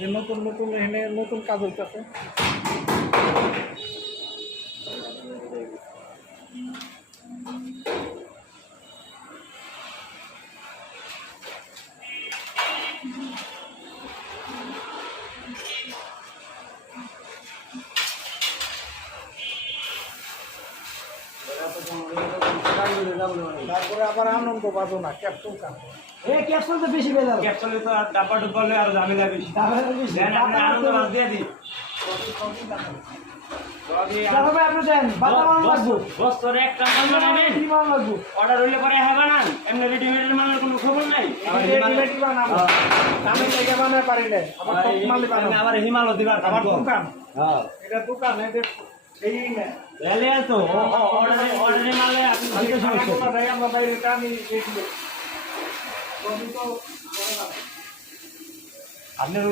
যে নতুন নতুন এখানে নতুন কাজ হইতেছে। তারপরে আবার আনন্দ বাজো না ক্যাপসুল কাজ। এই ক্যাপসুল তো বেশি বেজাল। ক্যাপসুলে তো আর ডাব্বা ডুবলে আর ঝামেলা বেশি। ঝামেলা বেশি। দেন আপনি আনন্দ মাছ দিয়ে দিন। তাহলে আপনি দেন বাদাম আনু লাগবো। বছরে একটা মাল বানাবেন। কি মাল লাগবো? অর্ডার হইলে পরে হ্যাঁ বানান। এমনি রেডিমেডের মালের কোনো খবর নাই। রেডিমেড বানাবো আমি থেকে বানাতে পারি না আমার সব মাল বানাবো। আবার হিমালয় দিবার আমার দোকান হ্যাঁ এটা দোকান এদের এই না এলে তো অর্ডারে মালে আপনি দিতে সমস্যা আমরা বাইরে টানি এগুলো তো আপনার